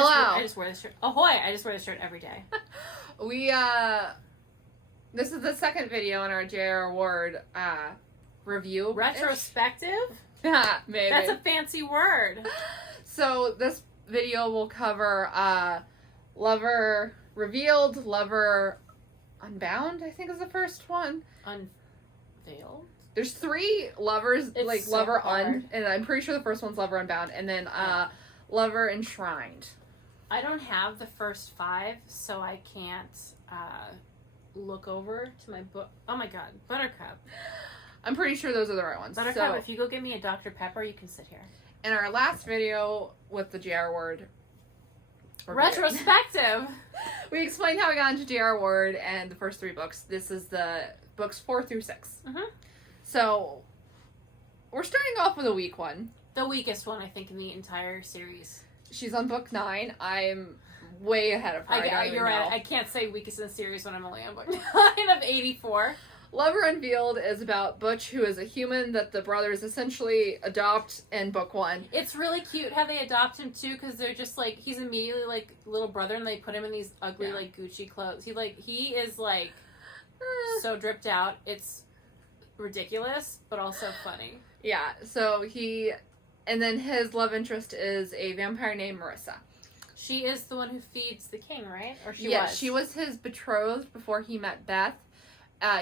Hello. I just wear this shirt. Ahoy! I just wear this shirt every day. This is the second video in our J.R. Ward, review. Retrospective? Yeah, maybe. That's a fancy word. So, this video will cover, Lover Revealed, Lover Unbound, I think is the first one. Unveiled? There's 3 lovers, It's like, so Lover hard. and I'm pretty sure the first one's Lover Unbound, and then, Lover Enshrined. I don't have the first 5, so I can't, look over to my book. Oh my god, Buttercup. I'm pretty sure those are the right ones. Buttercup, So, if you go get me a Dr. Pepper, you can sit here. in our last video with the J.R. Ward review, Retrospective! we explained how we got into J.R. Ward and the first 3 books. This is the books 4 through 6. Mm-hmm. So, we're starting off with a weak one. The weakest one, I think, in the entire series. She's on book 9. I'm way ahead of her. You're right. I can't say weakest in the series when I'm only on book 9 of 84. Lover Unveiled is about Butch, who is a human that the brothers essentially adopt in book 1. It's really cute how they adopt him too, because they're just like, he's immediately like little brother, and they put him in these ugly like Gucci clothes. He is like so dripped out. It's ridiculous, but also funny. Yeah, so and then his love interest is a vampire named Marissa. She is the one who feeds the king, right? Or she was his betrothed before he met Beth.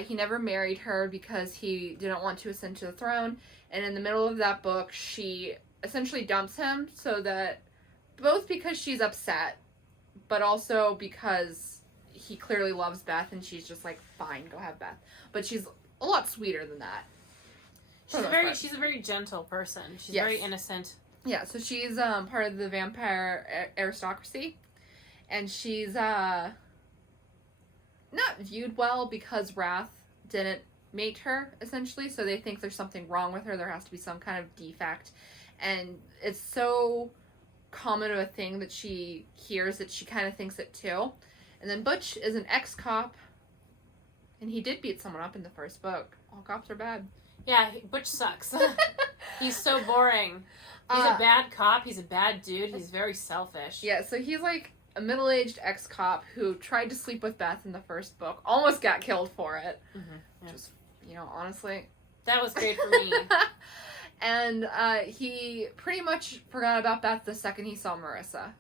He never married her because he didn't want to ascend to the throne. And in the middle of that book, she essentially dumps him so that, both because she's upset, but also because he clearly loves Beth and she's just like, fine, go have Beth. But she's a lot sweeter than that. She's a very gentle person. She's very innocent. Yeah, so she's part of the vampire aristocracy. And she's not viewed well because Wrath didn't mate her, essentially. So they think there's something wrong with her. There has to be some kind of defect. And it's so common of a thing that she hears that she kind of thinks it too. And then Butch is an ex-cop. And he did beat someone up in the first book. All cops are bad. Yeah, Butch sucks. He's so boring. He's a bad cop. He's a bad dude. He's very selfish. Yeah, so he's like a middle-aged ex-cop who tried to sleep with Beth in the first book. Almost got killed for it. Mm-hmm. Yeah. Just, honestly. That was great for me. And he pretty much forgot about Beth the second he saw Marissa.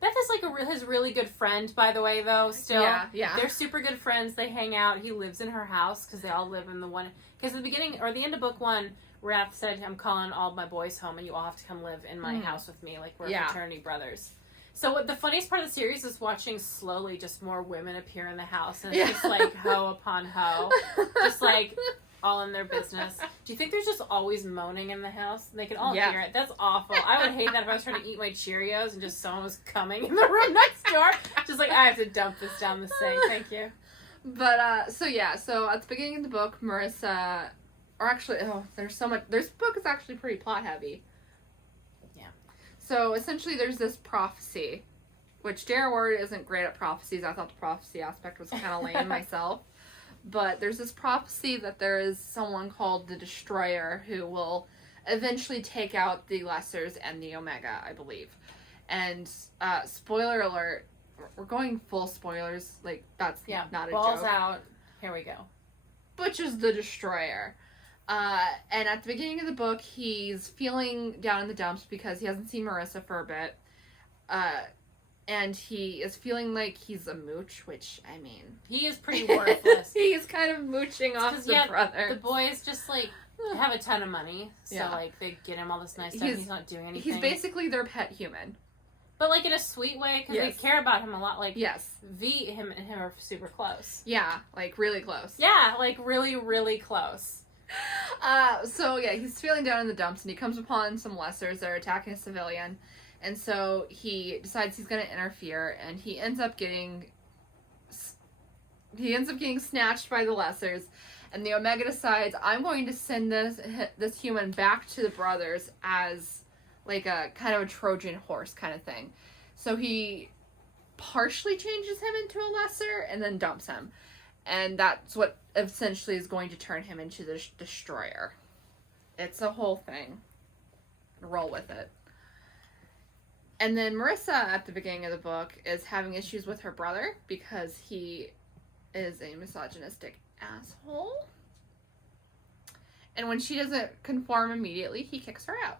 Beth is like his really good friend, by the way, though, still. Yeah. They're super good friends. They hang out. He lives in her house because they all live in the one. Because at the beginning, or the end of book 1, Wrath said, I'm calling all my boys home and you all have to come live in my house with me. Like, we're fraternity brothers. So the funniest part of the series is watching slowly just more women appear in the house. And it's just like hoe upon hoe. Just like all in their business. Do you think there's just always moaning in the house? They can all hear it. That's awful. I would hate that if I was trying to eat my Cheerios and just someone was coming in the room next door. Just like, I have to dump this down the sink. Thank you. But, so at the beginning of the book, Marissa, or actually, there's so much, this book is actually pretty plot heavy. Yeah. So, essentially, there's this prophecy, which J.R. Ward isn't great at prophecies. I thought the prophecy aspect was kind of lame myself. But there's this prophecy that there is someone called the Destroyer who will eventually take out the Lessers and the Omega, I believe. And, spoiler alert, we're going full spoilers. Like, that's not a joke. Balls out. Here we go. Butch is the Destroyer. And at the beginning of the book, he's feeling down in the dumps because he hasn't seen Marissa for a bit. And he is feeling like he's a mooch, which, I mean... He is pretty worthless. He's kind of mooching off the brother. The boys just, like, have a ton of money. So, like, they get him all this nice stuff and he's not doing anything. He's basically their pet human. But, like, in a sweet way, because they care about him a lot. Like, him and him are super close. Yeah, like, really close. Yeah, like, really, really close. So, he's feeling down in the dumps, and he comes upon some Lessers that are attacking a civilian. And so he decides he's going to interfere, and he ends up getting snatched by the Lessers, and the Omega decides, I'm going to send this human back to the brothers as like a kind of a Trojan horse kind of thing. So he partially changes him into a Lesser and then dumps him. And that's what essentially is going to turn him into the Destroyer. It's a whole thing. Roll with it. And then Marissa, at the beginning of the book, is having issues with her brother because he is a misogynistic asshole. And when she doesn't conform immediately, he kicks her out.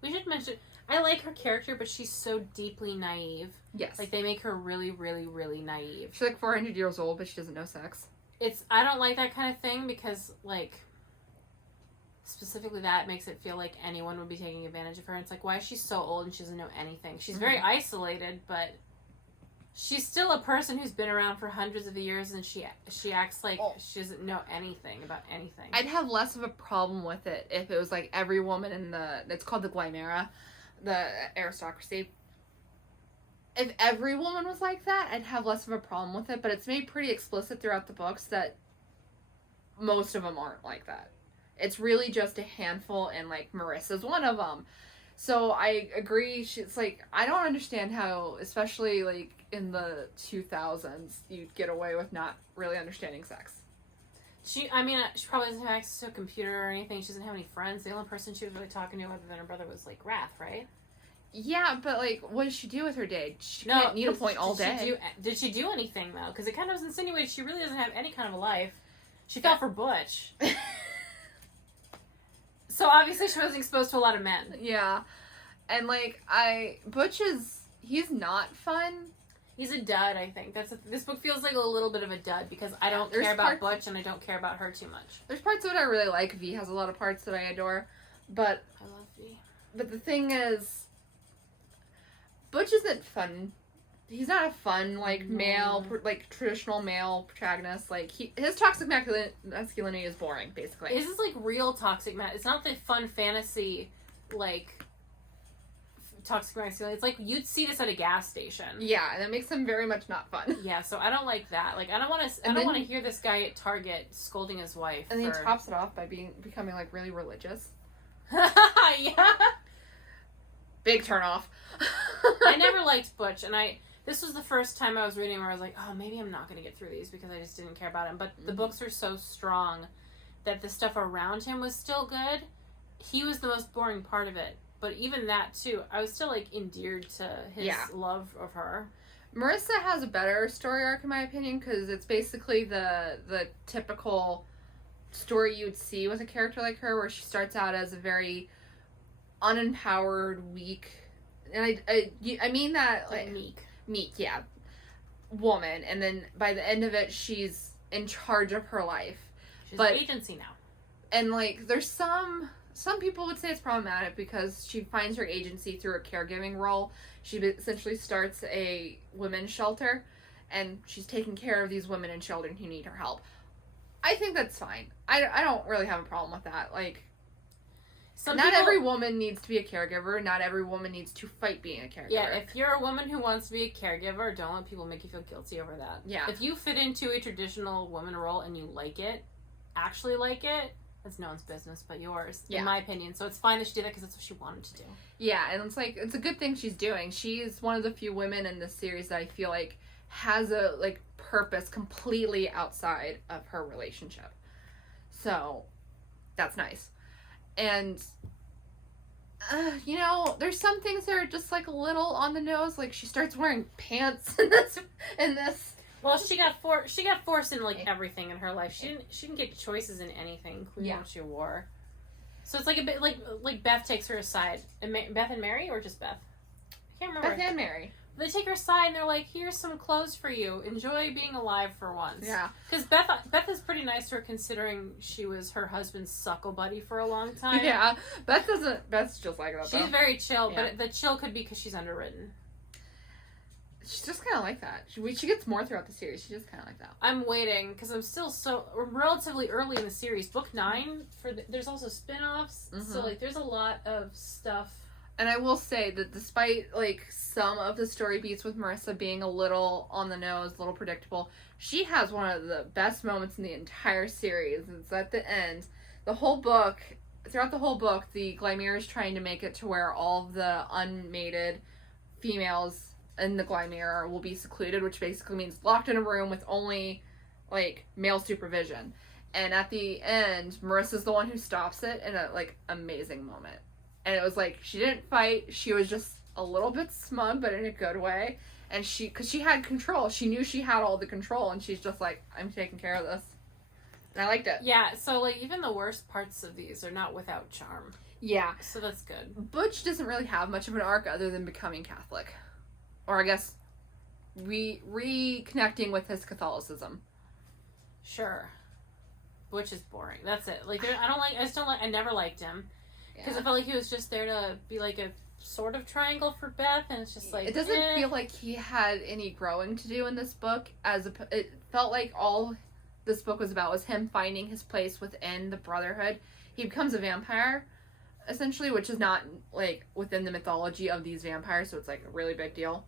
We should mention, I like her character, but she's so deeply naive. Yes. Like, they make her really, really, really naive. She's like 400 years old, but she doesn't know sex. I don't like that kind of thing because, like, specifically that makes it feel like anyone would be taking advantage of her. It's like, why is she so old and she doesn't know anything? She's very isolated, but she's still a person who's been around for hundreds of years, and she acts like she doesn't know anything about anything. I'd have less of a problem with it if it was like every woman in it's called the Glymera, the aristocracy. If every woman was like that, I'd have less of a problem with it, but it's made pretty explicit throughout the books that most of them aren't like that. It's really just a handful, and like Marissa's one of them. So I agree. She's like, I don't understand how, especially like in the 2000s, you'd get away with not really understanding sex. She probably doesn't have access to a computer or anything. She doesn't have any friends. The only person she was really talking to other than her brother was like Wrath, right? Yeah, but like, what does she do with her day? She can't needlepoint all day. Did she do anything though? Because it kind of was insinuated she really doesn't have any kind of a life. She fell for Butch. So obviously she wasn't exposed to a lot of men. Yeah. And like, Butch he's not fun. He's a dud, I think. This book feels like a little bit of a dud because I don't care about Butch and I don't care about her too much. There's parts of it I really like. V has a lot of parts that I adore. But I love V. But the thing is, Butch isn't fun. He's not a fun, like, male, like, traditional male protagonist. Like, his toxic masculinity is boring, basically. This is, like, real toxic It's not the fun fantasy, like, toxic masculinity. It's like, you'd see this at a gas station. Yeah, and it makes him very much not fun. Yeah, so I don't like that. Like, I don't want to hear this guy at Target scolding his wife. And then he tops it off by becoming, like, really religious. Yeah. Big turnoff. I never liked Butch, and this was the first time I was reading where I was like, oh, maybe I'm not going to get through these because I just didn't care about him. But the books are so strong that the stuff around him was still good. He was the most boring part of it. But even that, too, I was still, like, endeared to his love of her. Marissa has a better story arc, in my opinion, because it's basically the typical story you'd see with a character like her, where she starts out as a very unempowered, weak, and I mean that, like, meek, yeah, woman, and then by the end of it, she's in charge of her life. She's an agency now. And, like, there's some people would say it's problematic because she finds her agency through a caregiving role. She essentially starts a women's shelter, and she's taking care of these women and children who need her help. I think that's fine. I don't really have a problem with that. Like, not every woman needs to be a caregiver. Not every woman needs to fight being a caregiver. Yeah, if you're a woman who wants to be a caregiver, don't let people make you feel guilty over that. Yeah. If you fit into a traditional woman role and you actually like it, that's no one's business but yours, in my opinion. So it's fine that she did that because that's what she wanted to do. Yeah, and it's like, it's a good thing she's doing. She's one of the few women in this series that I feel like has a, like, purpose completely outside of her relationship. So, that's nice. And, there's some things that are just, like, a little on the nose. Like, she starts wearing pants in this. Well, she got forced into, like, everything in her life. She didn't get choices in anything, including what she wore. So it's like a bit like Beth takes her aside. Beth and Mary, or just Beth? I can't remember. Beth and Mary. They take her aside and they're like, here's some clothes for you. Enjoy being alive for once. Yeah. Because Beth is pretty nice to her considering she was her husband's suckle buddy for a long time. Yeah. Beth's just like that, though. She's very chill, but the chill could be because she's underwritten. She's just kind of like that. She gets more throughout the series. She's just kind of like that. I'm waiting because I'm still relatively early in the series. Book 9, there's also spin-offs. Mm-hmm. So, like, there's a lot of stuff. And I will say that despite, like, some of the story beats with Marissa being a little on the nose, a little predictable, she has one of the best moments in the entire series. It's at the end. Throughout the whole book, the Glymera is trying to make it to where all of the unmated females in the Glymera will be secluded, which basically means locked in a room with only, like, male supervision. And at the end, Marissa's the one who stops it in a, like, amazing moment. And it was like, she didn't fight, she was just a little bit smug, but in a good way. And because she had control. She knew she had all the control, and she's just like, I'm taking care of this. And I liked it. Yeah, so, like, even the worst parts of these are not without charm. Yeah. So that's good. Butch doesn't really have much of an arc other than becoming Catholic. Or I guess reconnecting with his Catholicism. Sure. Butch is boring. That's it. Like, I never liked him. Because I felt like he was just there to be like a sort of triangle for Beth, and it's just like... It doesn't feel like he had any growing to do in this book. It felt like all this book was about was him finding his place within the Brotherhood. He becomes a vampire, essentially, which is not, like, within the mythology of these vampires, so it's, like, a really big deal.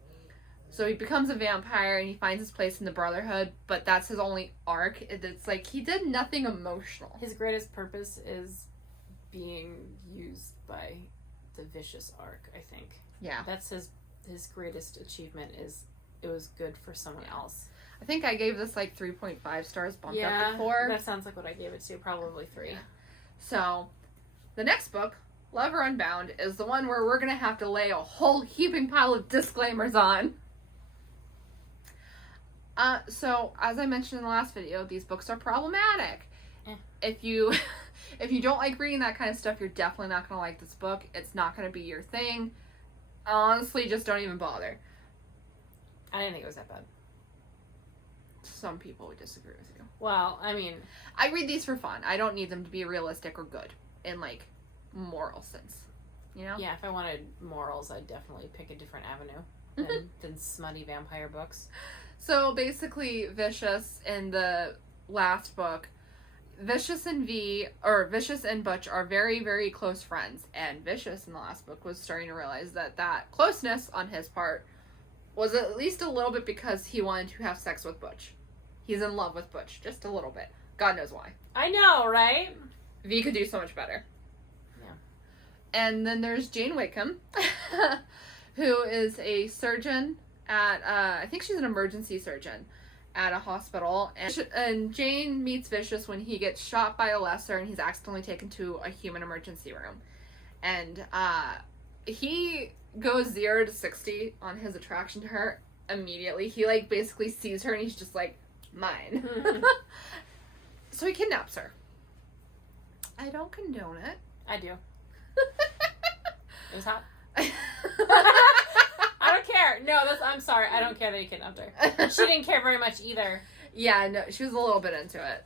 So he becomes a vampire, and he finds his place in the Brotherhood, but that's his only arc. It's, like, he did nothing emotional. His greatest purpose is being used by the vicious arc, I think. Yeah. That's his greatest achievement, is it was good for someone else. I think I gave this, like, 3.5 stars bumped up before. That sounds like what I gave it to, probably 3. Yeah. So, the next book, Lover Unbound, is the one where we're going to have to lay a whole heaping pile of disclaimers on. So, as I mentioned in the last video, these books are problematic. If you don't like reading that kind of stuff, you're definitely not going to like this book. It's not going to be your thing. Honestly, just don't even bother. I didn't think it was that bad. Some people would disagree with you. Well, I mean... I read these for fun. I don't need them to be realistic or good in, like, moral sense. You know? Yeah, if I wanted morals, I'd definitely pick a different avenue than smutty vampire books. So, basically, Vicious in the last book, Vicious and Butch are very, very close friends. And Vicious in the last book was starting to realize that closeness on his part was at least a little bit because he wanted to have sex with Butch. He's in love with Butch, just a little bit. God knows why. I know, right? V could do so much better. Yeah. And then there's Jane Wickham, who is a surgeon at, I think she's an emergency surgeon at a hospital. And Jane meets Vicious when he gets shot by a lesser and he's accidentally taken to a human emergency room. And he goes 0 to 60 on his attraction to her immediately. He, like, basically sees her and he's just like, mine. So he kidnaps her. I don't condone it. I do. It was hot. I don't care. No, I'm sorry. I don't care that he kidnapped her. She didn't care very much either. Yeah, no, she was a little bit into it.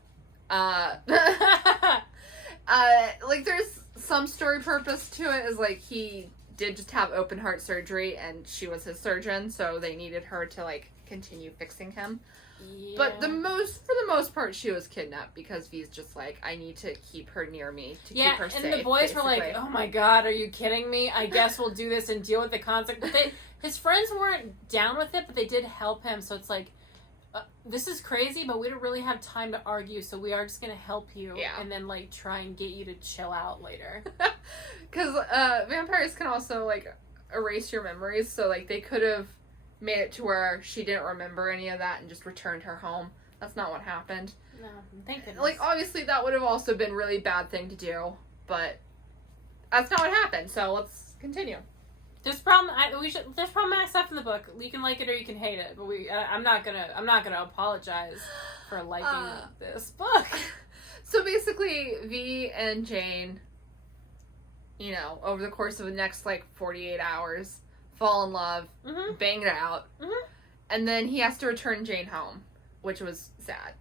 Like, there's some story purpose to it, is like he did just have open heart surgery and she was his surgeon, so they needed her to, like, continue fixing him. Yeah. But for the most part, she was kidnapped because V's just like, I need to keep her near me to keep her safe. Yeah, and the boys basically were like, oh my god, are you kidding me? I guess we'll do this and deal with the consequences. But his friends weren't down with it, but they did help him, so it's like, this is crazy, but we don't really have time to argue, so we are just going to help you and then, like, try and get you to chill out later. Because vampires can also, like, erase your memories, so, like, they could have made it to where she didn't remember any of that and just returned her home. That's not what happened. No, thank goodness. Like, obviously that would have also been a really bad thing to do, but that's not what happened, so let's continue. There's problematic stuff in the book. You can like it or you can hate it, but I'm not gonna apologize for liking this book. So basically, V and Jane, you know, over the course of the next, like, 48 hours, fall in love, bang it out, and then he has to return Jane home, which was sad.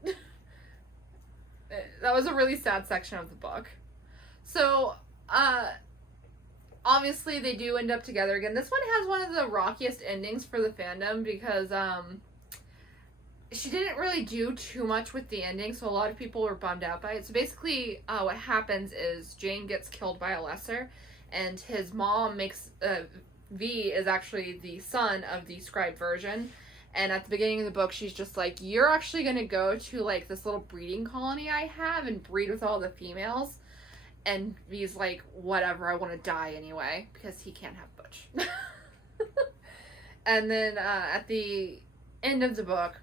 That was a really sad section of the book. So, obviously they do end up together again. This one has one of the rockiest endings for the fandom because, she didn't really do too much with the ending, so a lot of people were bummed out by it. So basically, what happens is Jane gets killed by a lesser, and his mom makes, V is actually the son of the scribe version, and at the beginning of the book she's just like, you're actually gonna go to, like, this little breeding colony I have and breed with all the females, and V's like, whatever, I want to die anyway, because he can't have Butch. And then at the end of the book,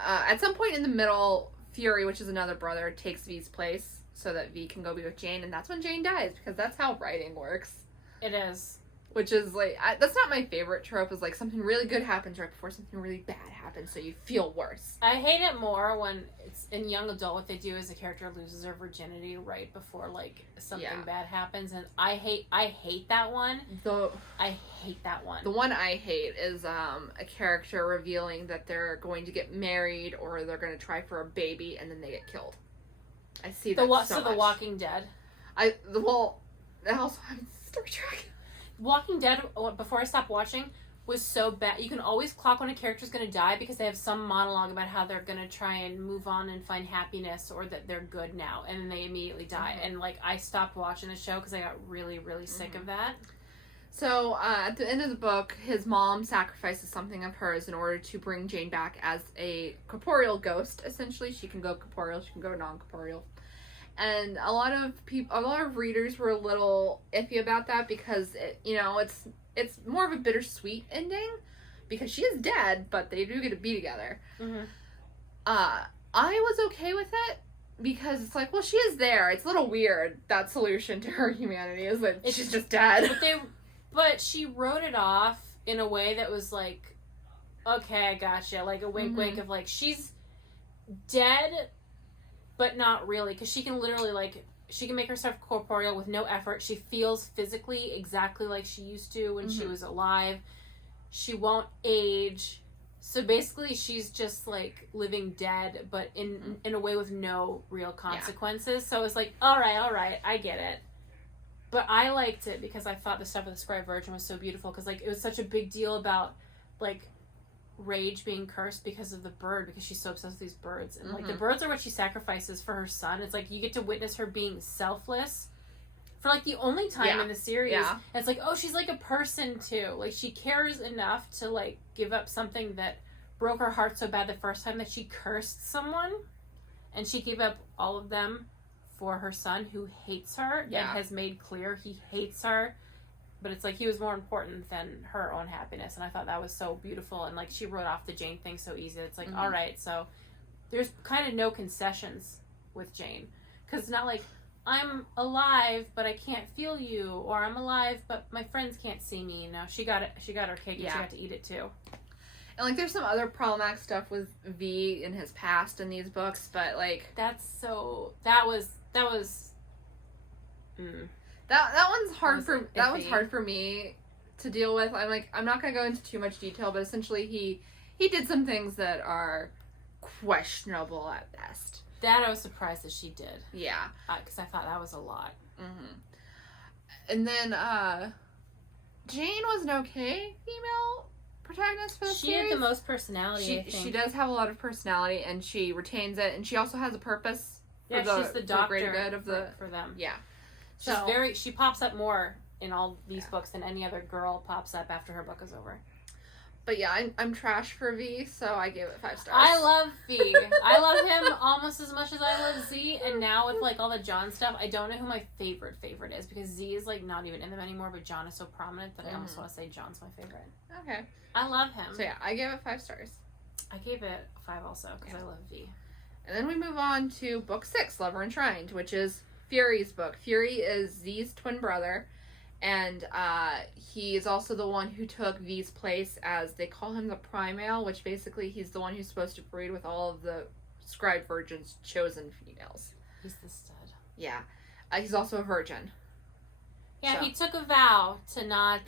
at some point in the middle, Fury, which is another brother, takes V's place so that V can go be with Jane, and that's when Jane dies, because that's how writing works. It is. Which is, like, that's not my favorite trope, is, like, something really good happens right before something really bad happens, so you feel worse. I hate it more when it's in young adult, what they do is a character loses her virginity right before, like, something bad happens, and I hate that one. I hate that one. The one I hate is a character revealing that they're going to get married, or they're going to try for a baby, and then they get killed. I see that so much. So The Walking Dead? That also happens in Star Trek. Walking Dead, before I stopped watching, was so bad. You can always clock when a character's going to die because they have some monologue about how they're going to try and move on and find happiness, or that they're good now, and then they immediately die. Mm-hmm. And, like, I stopped watching the show because I got really, really sick of that. So, at the end of the book, his mom sacrifices something of hers in order to bring Jane back as a corporeal ghost, essentially. She can go corporeal, she can go non-corporeal. And a lot of readers were a little iffy about that because it's more of a bittersweet ending because she is dead, but they do get to be together. Mm-hmm. I was okay with it because it's like, well, she is there. It's a little weird, that solution to her humanity is that she's just dead. But she wrote it off in a way that was like, okay, I gotcha. Like a wink, wink of like, she's dead, but not really, because she can literally, like, she can make herself corporeal with no effort. She feels physically exactly like she used to when she was alive. She won't age. So basically, she's just, like, living dead, but in a way with no real consequences. Yeah. So it's like, all right, I get it. But I liked it because I thought the stuff with the Scribe Virgin was so beautiful, because, like, it was such a big deal about, like, Rage being cursed because of the bird, because she's so obsessed with these birds, and like the birds are what she sacrifices for her son. It's like you get to witness her being selfless for like the only time in the series. And it's like, oh, she's like a person too. Like she cares enough to like give up something that broke her heart so bad the first time that she cursed someone, and she gave up all of them for her son who hates her and has made clear he hates her. But it's like he was more important than her own happiness. And I thought that was so beautiful. And like she wrote off the Jane thing so easy. It's like, all right, so there's kind of no concessions with Jane. Because it's not like, I'm alive, but I can't feel you. Or I'm alive, but my friends can't see me. No, she got it. She got her cake and she got to eat it too. And like there's some other problematic stuff with V in his past in these books. But like... That one's hard that one's hard for me to deal with. I'm not gonna go into too much detail, but essentially he did some things that are questionable at best. That I was surprised that she did. Yeah, because I thought that was a lot. And then Jane was an okay female protagonist for the series. She had the most personality. I think she does have a lot of personality, and she retains it, and she also has a purpose. Yeah, she's the doctor for the greater good for them. Yeah. She pops up more in all these books than any other girl pops up after her book is over. But yeah, I'm trash for V, so I gave it 5 stars. I love V. I love him almost as much as I love Z, and now with like all the John stuff, I don't know who my favorite is, because Z is like not even in them anymore, but John is so prominent that I almost want to say John's my favorite. Okay. I love him. So yeah, I gave it 5 stars. I gave it 5 also, because I love V. And then we move on to book 6, Lover Enshrined, which is Fury's book. Fury is Z's twin brother, and he is also the one who took V's place as, they call him the Primale, which basically he's the one who's supposed to breed with all of the Scribe Virgin's chosen females. He's the stud. Yeah. He's also a virgin. Yeah, so. He took a vow to not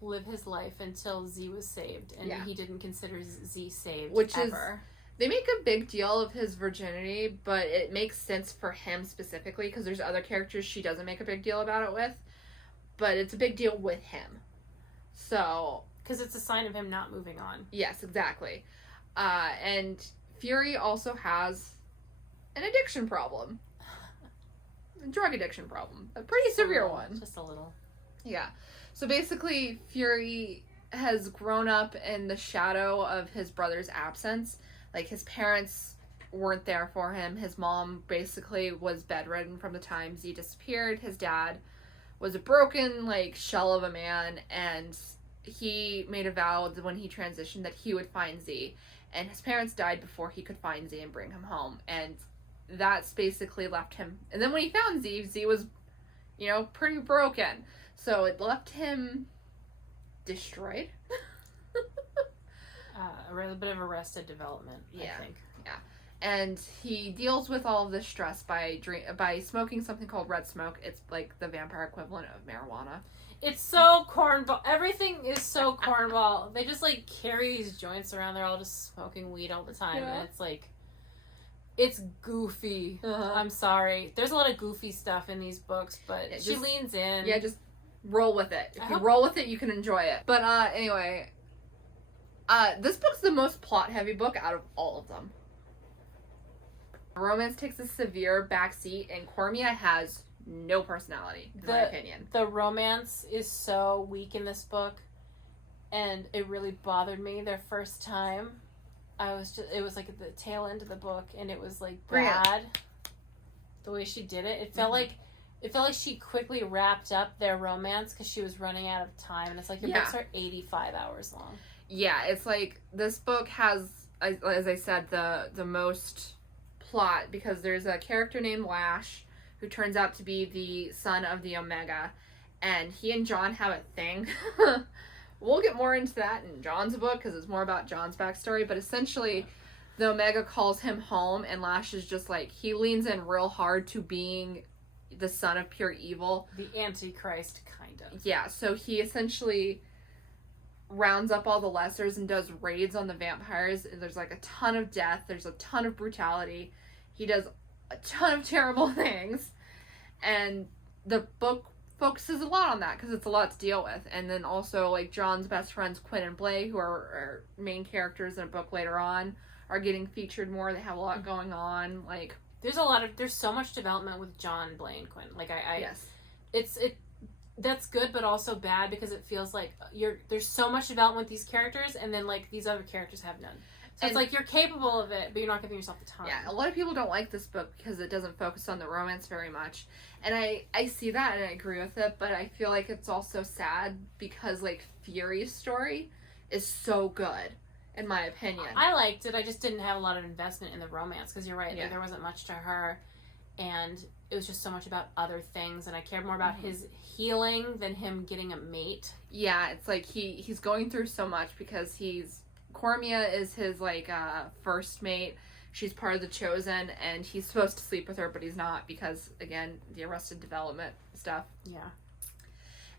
live his life until Z was saved, and he didn't consider Z saved ever. They make a big deal of his virginity, but it makes sense for him specifically, because there's other characters she doesn't make a big deal about it with, but it's a big deal with him. So... Because it's a sign of him not moving on. Yes, exactly. And Fury also has an addiction problem. A drug addiction problem. A pretty severe one. Just a little. Yeah. So basically, Fury has grown up in the shadow of his brother's absence. Like, his parents weren't there for him. His mom basically was bedridden from the time Z disappeared. His dad was a broken, like, shell of a man, and he made a vow when he transitioned that he would find Z. And his parents died before he could find Z and bring him home. And that's basically left him... And then when he found Z, Z was, pretty broken. So it left him destroyed. A little bit of Arrested Development, I think. Yeah. And he deals with all of this stress by smoking something called red smoke. It's like the vampire equivalent of marijuana. It's so cornball. Everything is so cornball. They just, like, carry these joints around. They're all just smoking weed all the time. Yeah. And it's, like, it's goofy. Uh-huh. I'm sorry. There's a lot of goofy stuff in these books, but she leans in. Yeah, just roll with it. If you roll with it, you can enjoy it. But, anyway, this book's the most plot-heavy book out of all of them. Romance takes a severe backseat, and Cormia has no personality, in my opinion. The romance is so weak in this book, and it really bothered me their first time. It was like at the tail end of the book, and it was like bad. The way she did it, it felt like she quickly wrapped up their romance because she was running out of time, and it's like your books are 85 hours long. Yeah, it's like this book has, as I said, the most plot because there's a character named Lash who turns out to be the son of the Omega, and he and John have a thing. We'll get more into that in John's book because it's more about John's backstory, but essentially the Omega calls him home, and Lash is just like, he leans in real hard to being the son of pure evil. The Antichrist, kind of. Yeah, so he essentially rounds up all the lessers and does raids on the vampires, and there's like a ton of death, there's a ton of brutality. He does a ton of terrible things, and the book focuses a lot on that because it's a lot to deal with. And then also, like, John's best friends Quinn and Blay, who are main characters in a book later on, are getting featured more. They have a lot going on. Like, there's so much development with John, Blay, and Quinn. Like, yes, that's good, but also bad because it feels like there's so much development with these characters, and then, like, these other characters have none. So it's like you're capable of it, but you're not giving yourself the time. Yeah, a lot of people don't like this book because it doesn't focus on the romance very much. And I see that and I agree with it, but I feel like it's also sad because, like, Fury's story is so good, in my opinion. I liked it. I just didn't have a lot of investment in the romance because you're right. Yeah. There wasn't much to her, and it was just so much about other things, and I cared more about his healing than him getting a mate. Yeah, it's like he's going through so much because Cormia is his, like, first mate. She's part of the Chosen, and he's supposed to sleep with her, but he's not because, again, the Arrested Development stuff. Yeah.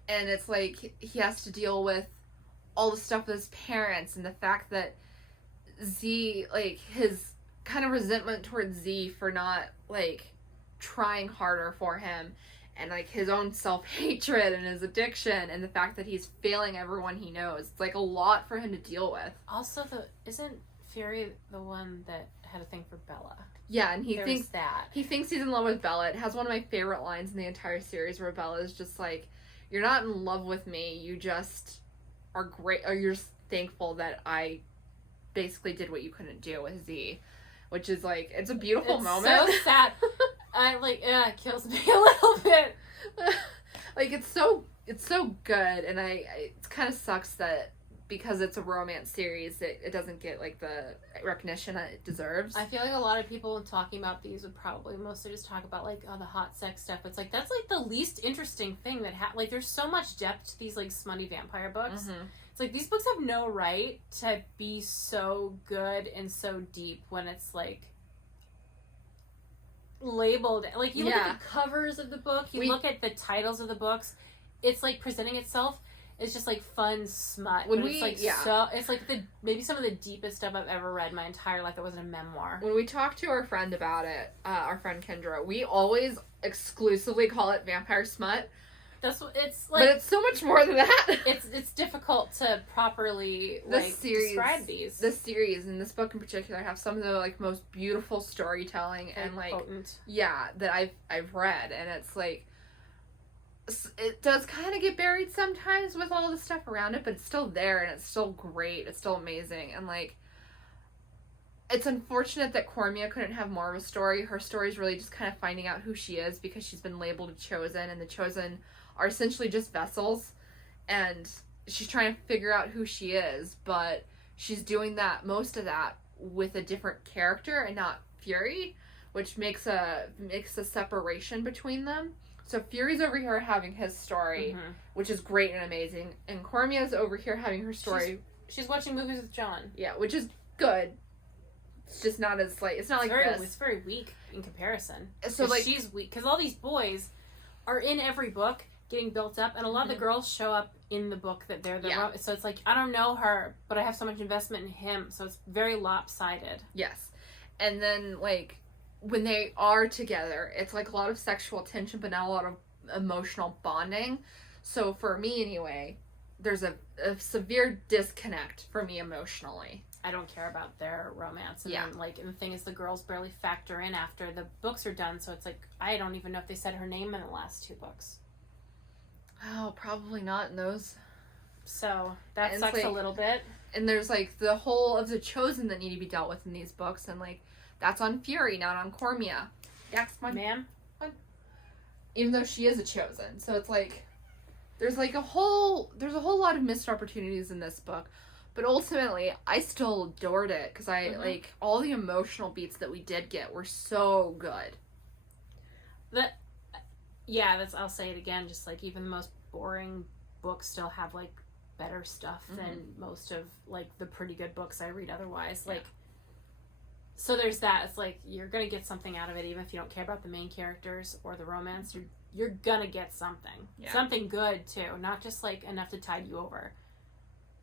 And it's like he has to deal with all the stuff with his parents and the fact that Z, like, his kind of resentment towards Z for not, like, trying harder for him, and, like, his own self-hatred and his addiction and the fact that he's failing everyone he knows. It's, like, a lot for him to deal with. Also, isn't Fury the one that had a thing for Bella? Yeah, and he thinks he's in love with Bella. It has one of my favorite lines in the entire series where Bella is just like, you're not in love with me, you just are great, or you're just thankful that I basically did what you couldn't do with Z. Which is, like, it's a beautiful moment. So sad. It kills me a little bit. Like, it's so good, and it kind of sucks that because it's a romance series, it doesn't get, like, the recognition that it deserves. I feel like a lot of people talking about these would probably mostly just talk about, like, the hot sex stuff. It's like, that's, like, the least interesting thing that like, there's so much depth to these, like, smutty vampire books. Mm-hmm. It's like, these books have no right to be so good and so deep when it's, like, labeled. Like, you look at the covers of the book, you look at the titles of the books, it's, like, presenting itself as just, like, fun smut. It's like maybe some of the deepest stuff I've ever read in my entire life that wasn't a memoir. When we talk to our friend about it, our friend Kendra, we always exclusively call it vampire smut. That's what it's like. But it's so much more than that. It's difficult to properly describe these. This series and this book in particular have some of the, like, most beautiful storytelling and like potent. Yeah, that I've read, and it's like it does kind of get buried sometimes with all the stuff around it, but it's still there and it's still great. It's still amazing, and like it's unfortunate that Cormia couldn't have more of a story. Her story is really just kind of finding out who she is because she's been labeled a Chosen, and the Chosen are essentially just vessels, and she's trying to figure out who she is, but she's doing most of that with a different character and not Fury, which makes a separation between them, So Fury's over here having his story, which is great and amazing, and Cormia's over here having her story. She's watching movies with John. Yeah, which is good. It's just not as like it's not like this. It's very weak in comparison. So like she's weak because all these boys are in every book getting built up, and a lot of the girls show up in the book that they're the so it's like I don't know her, but I have so much investment in him, so it's very lopsided. Yes, and then like when they are together, it's like a lot of sexual tension, but not a lot of emotional bonding. So for me anyway, there's a severe disconnect for me emotionally. I don't care about their romance. And then, like, and the thing is, the girls barely factor in after the books are done. So it's like, I don't even know if they said her name in the last 2 books. Oh, probably not in those. So that sucks like, a little bit. And there's like the whole of the Chosen that need to be dealt with in these books, and like that's on Fury, not on Cormia. That's my ma'am. Even though she is a Chosen, so it's like there's a whole lot of missed opportunities in this book. But ultimately, I still adored it because I like all the emotional beats that we did get were so good. I'll say it again. Just like even the most boring books still have like better stuff than most of like the pretty good books I read otherwise. Like, so there's that. It's like you're gonna get something out of it, even if you don't care about the main characters or the romance. You're gonna get something good too, not just like enough to tide you over.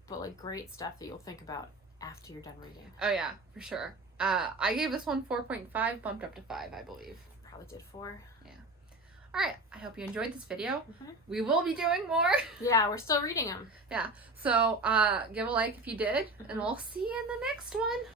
But like great stuff that you'll think about after you're done reading. Oh yeah, for sure. I gave this one 4.5, bumped up to 5, I believe. Probably did 4. Yeah. All right. I hope you enjoyed this video. We will be doing more. Yeah, we're still reading them. Yeah. So give a like if you did, and we'll see you in the next one.